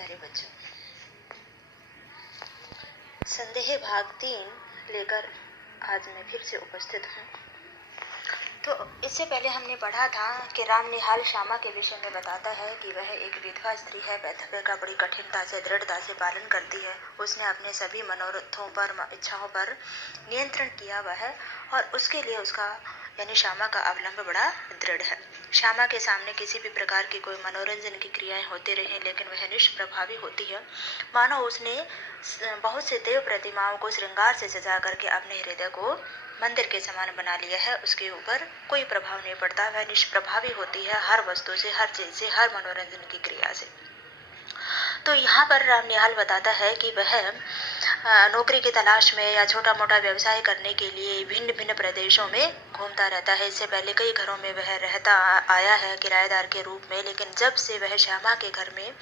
प्यारे बच्चों, संदेह भाग 3 लेकर आज मैं फिर से उपस्थित हूँ। तो इससे पहले हमने पढ़ा था कि राम निहाल श्यामा के विषय में बताता है कि वह एक विधवा स्त्री है, वैधव्य का बड़ी कठिनता से दृढ़ता से पालन करती है। उसने अपने सभी मनोरथों पर, इच्छाओं पर नियंत्रण किया हुआ है और उसके लिए उसका यानी श्यामा का अवलंब बड़ा दृढ़ है। श्यामा के सामने किसी भी प्रकार की कोई मनोरंजन की क्रियाएं होती रही, लेकिन वह निष्प्रभावी होती है। मानो उसने बहुत से देव प्रतिमाओं को श्रृंगार से सजा करके अपने हृदय को मंदिर के समान बना लिया है। उसके ऊपर कोई प्रभाव नहीं पड़ता, वह निष्प्रभावी होती है हर वस्तु से, हर चीज से, हर मनोरंजन की क्रिया से। तो यहाँ पर राम निहाल बताता है कि वह नौकरी की तलाश में या छोटा मोटा व्यवसाय करने के लिए भिन्न भिन्न प्रदेशों में घूमता रहता है। इससे पहले कई घरों में वह रहता आया है किराएदार के रूप में, लेकिन जब से वह श्यामा के घर में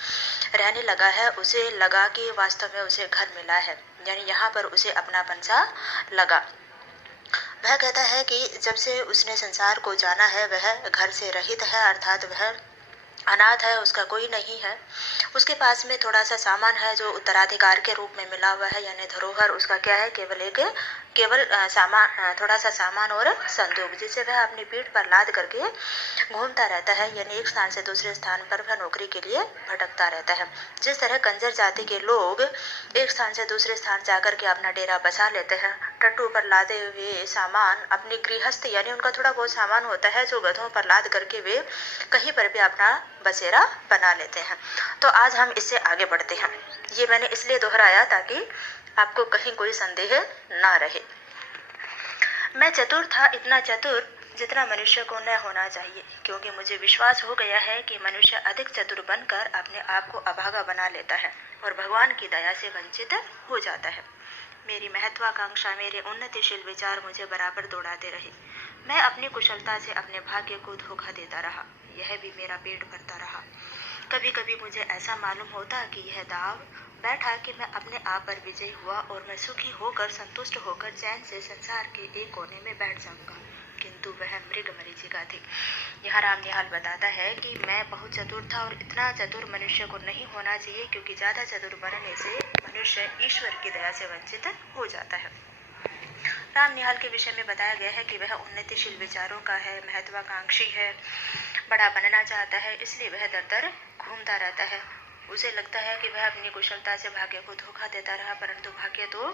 रहने लगा है, उसे लगा कि वास्तव में उसे घर मिला है, यानी यहाँ पर उसे अपनापन सा लगा। वह कहता है कि जब से उसने संसार को जाना है वह घर से रहित है, अर्थात वह अनाथ है, उसका कोई नहीं है। उसके पास में थोड़ा सा सामान है जो उत्तराधिकार के रूप में मिला हुआ है, यानी धरोहर उसका क्या है, केवल सामान, थोड़ा सा सामान और संदूक, जिसे वह अपनी पीठ पर लाद करके घूमता रहता है। यानी एक स्थान से दूसरे स्थान पर वह नौकरी के लिए भटकता रहता है। जिस तरह कंजर जाति के लोग एक स्थान से दूसरे स्थान जाकर के अपना डेरा बसा लेते हैं, टट्टू पर लादे हुए सामान अपनी गृहस्थ, यानी उनका थोड़ा बहुत सामान होता है जो गधों पर लाद करके वे कहीं पर भी अपना बसेरा बना लेते हैं। तो आज हम इससे आगे बढ़ते हैं। ये मैंने इसलिए दोहराया ताकि आपको कहीं कोई संदेह ना रहे। मैं चतुर था, इतना चतुर जितना मनुष्य को न होना चाहिए, क्योंकि मुझे विश्वास हो गया है कि मनुष्य अधिक चतुर बनकर अपने आप को अभागा बना लेता है और भगवान की दया से वंचित हो जाता है। मेरी महत्वाकांक्षा, मेरे उन्नतिशील विचार मुझे बराबर दौड़ाते रहे। मैं अपनी कुशलता से अपने भाग्य को धोखा देता रहा, यह भी मेरा पेट भरता रहा। कभी कभी मुझे ऐसा मालूम होता कि यह दाव बैठा कि मैं अपने आप पर विजयी हुआ और मैं सुखी होकर, संतुष्ट होकर चैन से संसार के एक कोने में बैठ जाऊंगा, किंतु वह मृग मरीचिका थी। यहाँ राम निहाल बताता है कि मैं बहुत चतुर था और इतना चतुर मनुष्य को नहीं होना चाहिए, क्योंकि ज्यादा चतुर बनने से मनुष्य ईश्वर की दया से वंचित हो जाता है। राम निहाल के विषय में बताया गया है कि वह उन्नतिशील विचारों का है, महत्वाकांक्षी है, बड़ा बनना चाहता है, इसलिए वह दर दर घूमता रहता है। उसे लगता है कि वह अपनी कुशलता से भाग्य को धोखा देता रहा, परंतु भाग्य तो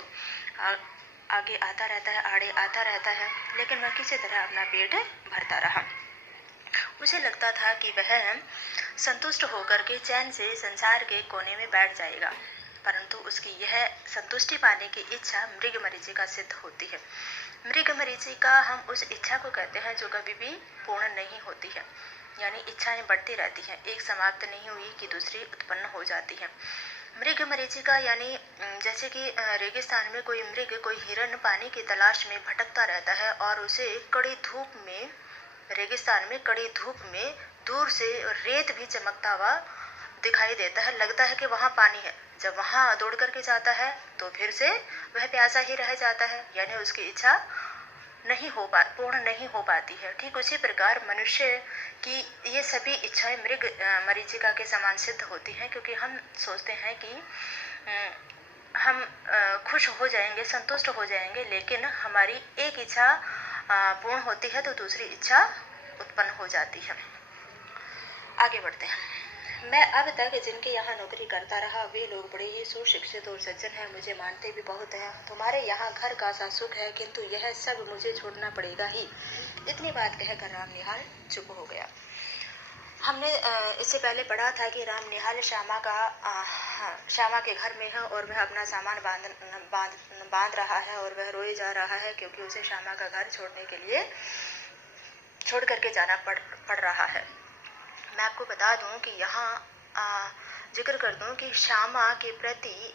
आगे आता रहता है, आड़े आता रहता है, लेकिन वह किसी तरह अपना पेट भरता रहा। उसे लगता था कि वह संतुष्ट होकर के चैन से संसार के कोने में बैठ जाएगा, परंतु उसकी यह संतुष्टि पाने की इच्छा मृग मरीचिका सिद्ध होती है। मृग मरीचिका हम उस इच्छा को कहते हैं जो कभी भी पूर्ण नहीं होती है, यानी इच्छाएं बढ़ती रहती हैं, एक समाप्त नहीं हुई कि दूसरी उत्पन्न हो जाती है। मृग मरीचिका यानी जैसे कि रेगिस्तान में कोई मृग, कोई हिरण पानी की तलाश में भटकता रहता है और उसे कड़ी धूप में, रेगिस्तान में कड़ी धूप में दूर से रेत भी चमकता हुआ दिखाई देता है, लगता है कि वहाँ पानी है। जब वहाँ दौड़ करके जाता है तो फिर से वह प्यासा ही रह जाता है, यानी उसकी इच्छा पूर्ण नहीं हो पाती है। ठीक उसी प्रकार मनुष्य की ये सभी इच्छाएं मृग मरीचिका के समान सिद्ध होती हैं, क्योंकि हम सोचते हैं कि हम खुश हो जाएंगे, संतुष्ट हो जाएंगे, लेकिन हमारी एक इच्छा पूर्ण होती है तो दूसरी इच्छा उत्पन्न हो जाती है। आगे बढ़ते हैं। मैं अब तक जिनके यहाँ नौकरी करता रहा वे लोग बड़े ही सुशिक्षित और सज्जन हैं, मुझे मानते भी बहुत हैं। तुम्हारे यहाँ घर का सा सुख है, किंतु यह सब मुझे छोड़ना पड़ेगा ही। इतनी बात कहकर राम निहाल चुप हो गया। हमने इससे पहले पढ़ा था कि राम निहाल श्यामा के घर में है और वह अपना सामान बांध रहा है और वह रोए जा रहा है, क्योंकि उसे श्यामा का घर छोड़ करके जाना पड़ रहा है। मैं आपको बता दूं कि यहाँ जिक्र कर दूं कि श्यामा के प्रति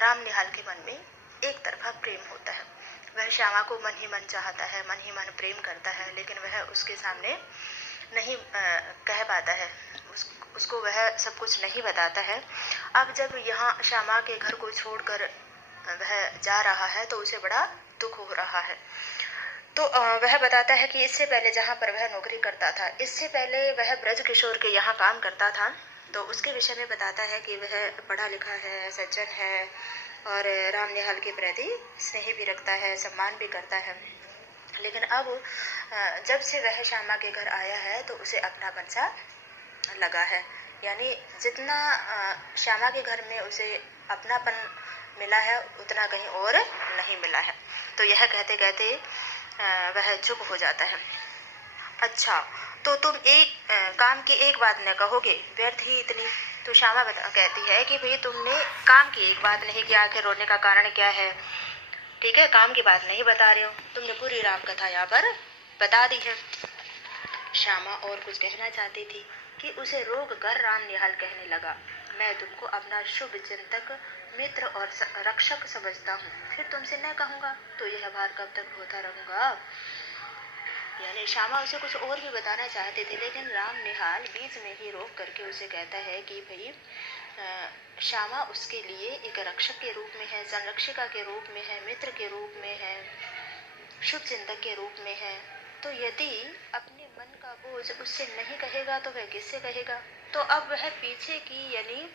राम निहाल के मन में एक तरफा प्रेम होता है। वह श्यामा को मन ही मन चाहता है, मन ही मन प्रेम करता है, लेकिन वह उसके सामने नहीं कह पाता है, उसको वह सब कुछ नहीं बताता है। अब जब यहाँ श्यामा के घर को छोड़कर वह जा रहा है तो उसे बड़ा दुख हो रहा है। तो वह बताता है कि इससे पहले जहाँ पर वह नौकरी करता था, इससे पहले वह ब्रज किशोर के यहाँ काम करता था, तो उसके विषय में बताता है कि वह पढ़ा लिखा है, सज्जन है और राम निहाल के प्रति स्नेह भी रखता है, सम्मान भी करता है। लेकिन अब जब से वह श्यामा के घर आया है तो उसे अपनापन सा लगा है, यानी जितना श्यामा के घर में उसे अपनापन मिला है उतना कहीं और नहीं मिला है। तो यह कहते कहते वह चुप हो जाता है। अच्छा, तो तुम एक काम की एक बात न कहोगे, व्यर्थ ही इतनी। तो श्यामा कहती है कि भाई तुमने काम की एक बात नहीं किया, आखिर रोने का कारण क्या है? ठीक है, काम की बात नहीं बता रहे हो, तुमने पूरी राम कथा यहाँ पर बता दी है। श्यामा और कुछ कहना चाहती थी कि उसे रोक कर राम निहाल कहने लगा, मैं तुमको अपना शुभ चिंतक, मित्र और रक्षक समझता हूँ, फिर तुमसे न कहूँगा तो यह भार कब तक होता रहूँगा। यानी श्यामा उसे कुछ और भी बताना चाहते थे, लेकिन राम निहाल बीच में ही रोक करके उसे कहता है कि भाई श्यामा उसके लिए एक रक्षक के रूप में है, संरक्षिका के रूप में है, मित्र के रूप में है, शुभ चिंतक के रूप में है। तो यदि अपने मन का बोझ उससे नहीं कहेगा तो वह किससे कहेगा? तो अब वह पीछे की यानी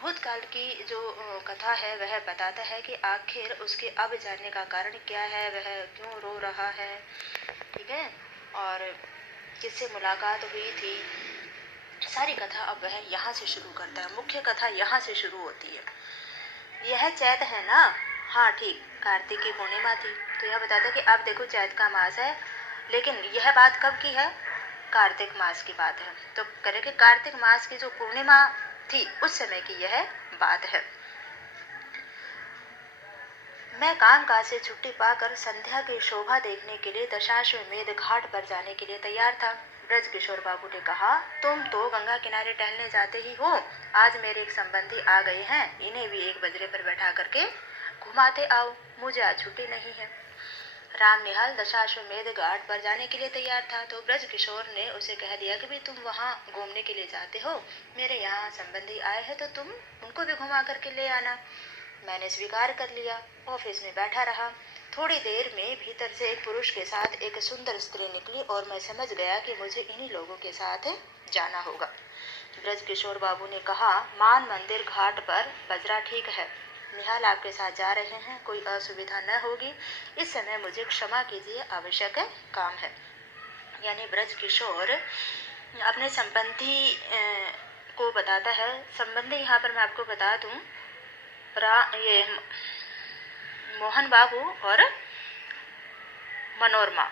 भूतकाल की जो कथा है वह बताता है कि आखिर उसके अब जाने का कारण क्या है, वह क्यों रो रहा है, ठीक है, और किससे मुलाकात हुई थी। सारी कथा अब वह यहाँ से शुरू करता है, मुख्य कथा यहाँ से शुरू होती है। यह चैत है ना? हाँ ठीक, कार्तिक की पूर्णिमा थी। तो यह बताता है कि अब देखो चैत का मास है, लेकिन यह बात कब की है? कार्तिक मास की बात है। तो करें कि कार्तिक मास की जो पूर्णिमा थी उस समय की यह बात है। मैं कामकाज से छुट्टी पाकर संध्या की शोभा देखने के लिए दशाश्वमेध घाट पर जाने के लिए तैयार था। ब्रज किशोर बाबू ने कहा, तुम तो गंगा किनारे टहलने जाते ही हो, आज मेरे एक संबंधी आ गए हैं, इन्हें भी एक बजरे पर बैठा करके घुमाते आओ, मुझे आज छुट्टी नहीं है। राम निहाल दशाश्वमेध घाट पर जाने के लिए तैयार था, तो ब्रज किशोर ने उसे कह दिया कि भाई तुम वहाँ घूमने के लिए जाते हो, मेरे यहाँ संबंधी आए हैं तो तुम उनको भी घुमा करके ले आना। मैंने स्वीकार कर लिया, ऑफिस में बैठा रहा। थोड़ी देर में भीतर से एक पुरुष के साथ एक सुंदर स्त्री निकली और मैं समझ गया कि मुझे इन्हीं लोगों के साथ जाना होगा। ब्रज किशोर बाबू ने कहा, मान मंदिर घाट पर बजरा ठीक है, निहाल आपके साथ जा रहे हैं, कोई असुविधा न होगी, इस समय मुझे क्षमा कीजिए, आवश्यक काम है। यानी ब्रज किशोर अपने संबंधी को बताता है। संबंधी यहाँ पर मैं आपको बता दूं, ये मोहन बाबू और मनोरमा,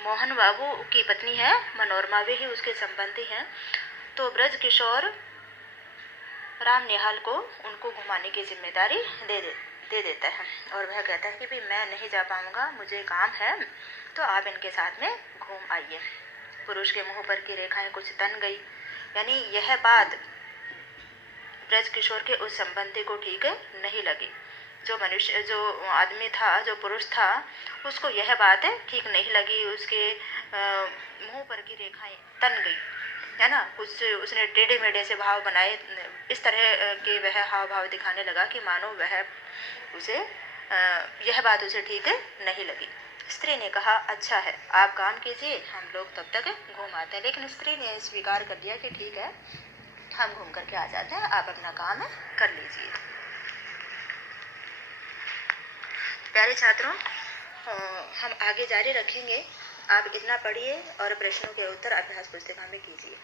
मोहन बाबू की पत्नी है मनोरमा, वे ही उसके संबंधी हैं। तो ब्रज किशोर राम निहाल को उनको घुमाने की जिम्मेदारी दे देता है और वह कहता है कि भाई मैं नहीं जा पाऊंगा, मुझे काम है, तो आप इनके साथ में घूम आइए। पुरुष के मुंह पर की रेखाएं कुछ तन गई, यानी यह बात ब्रज किशोर के उस संबंधी को ठीक नहीं लगी। जो आदमी था, जो पुरुष था, उसको यह बात ठीक नहीं लगी, उसके मुंह पर की रेखाएं तन गई, है ना, कुछ उसने टेढ़े मेढ़े से भाव बनाए, इस तरह के वह हाव भाव दिखाने लगा कि मानो वह उसे यह बात उसे ठीक नहीं लगी। स्त्री ने कहा, अच्छा है, आप काम कीजिए, हम लोग तब तक घूम आते हैं। लेकिन स्त्री ने स्वीकार कर लिया कि ठीक है, हम घूम करके आ जाते हैं, आप अपना काम कर लीजिए। प्यारे छात्रों, हम आगे जारी रखेंगे, आप इतना पढ़िए और प्रश्नों के उत्तर अभ्यास पुस्तिका में कीजिए।